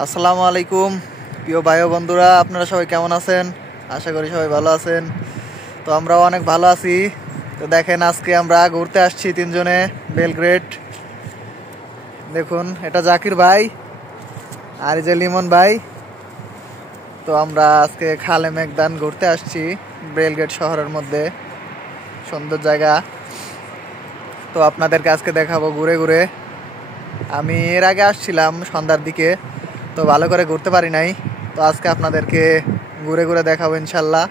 আসসালামু আলাইকুম প্রিয় ভাই ও বন্ধুরা, আপনারা সবাই কেমন আছেন? আশা করি সবাই ভালো আছেন। তো আমরাও অনেক ভালো আছি। তো দেখেন, আজকে আমরা ঘুরতে আসছি তিনজনে বেলগ্রেড। দেখুন, এটা জাকির ভাই আর এই যে লিমন ভাই। তো আমরা আজকে খালে মেঘদান ঘুরতে আসছি বেলগ্রেড শহরের মধ্যে, সুন্দর জায়গা। তো আপনাদেরকে আজকে দেখাবো ঘুরে ঘুরে। আমি এর আগে আসছিলাম সন্ধ্যার দিকে, তো ভালো করে ঘুরতে পারি নাই। তো আজকে আপনাদেরকে ঘুরে ঘুরে দেখাবো ইনশাল্লাহ।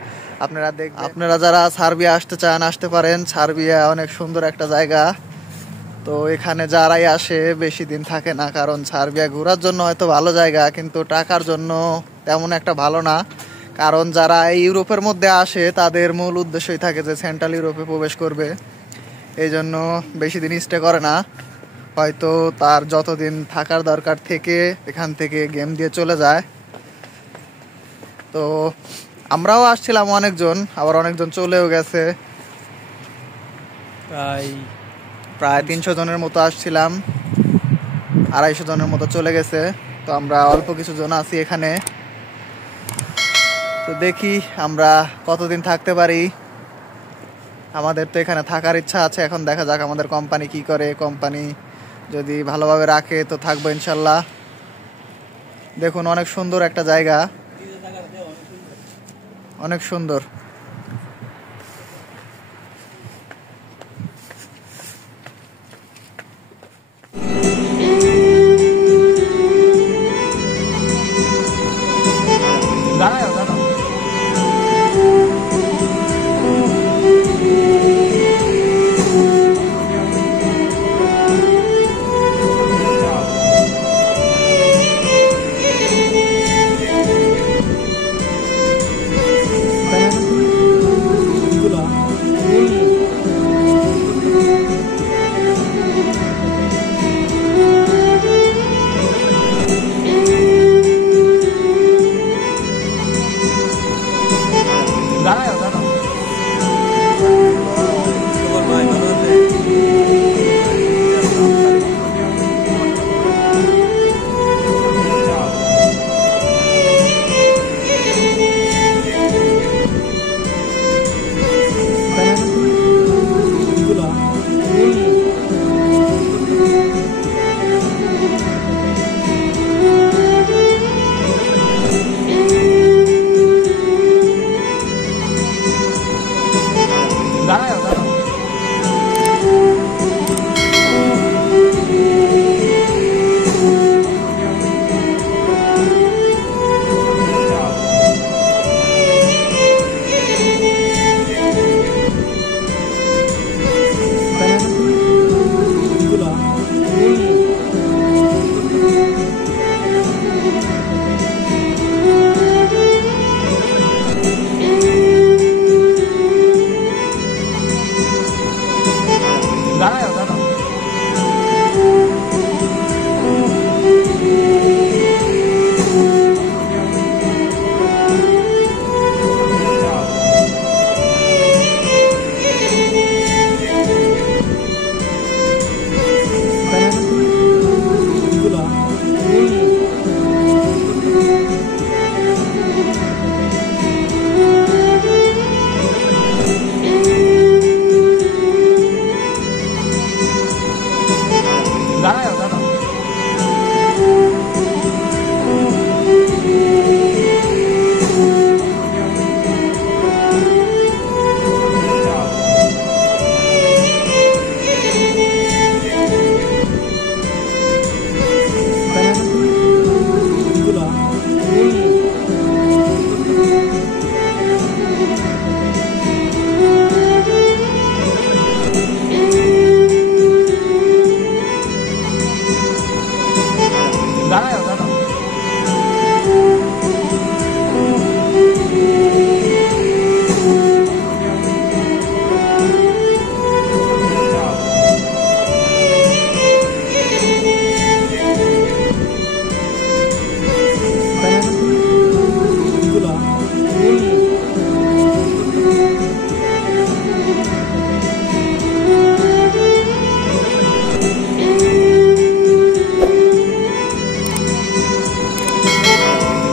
আপনারা যারা সার্বিয়া আসতে চান আসতে পারেন। সার্বিয়া অনেক সুন্দর একটা জায়গা। তো এখানে যারাই আসে বেশি দিন থাকে না, কারণ সার্বিয়া ঘোরার জন্য হয়তো ভালো জায়গা, কিন্তু টাকার জন্য তেমন একটা ভালো না। কারণ যারা এই ইউরোপের মধ্যে আসে তাদের মূল উদ্দেশ্যই থাকে যে সেন্ট্রাল ইউরোপে প্রবেশ করবে, এই জন্য বেশি দিন স্টে করে না। হয়তো তার যতদিন থাকার দরকার থেকে এখান থেকে গেম দিয়ে চলে যায়। তো আমরাও আসছিলাম অনেকজন, আবার অনেকজন চলেও গেছে। প্রায় 300 জনের মতো আসছিলাম, 250 জনের মতো চলে গেছে। তো আমরা অল্প কিছু জন আছি এখানে। তো দেখি আমরা কতদিন থাকতে পারি। আমাদের তো এখানে থাকার ইচ্ছা আছে, এখন দেখা যাক আমাদের কোম্পানি কি করে। কোম্পানি যদি ভালোভাবে রাখে তো থাকবো ইনশাল্লাহ। দেখুন, অনেক সুন্দর একটা জায়গা, অনেক সুন্দর।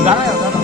দাঁড়াও দাঁড়াও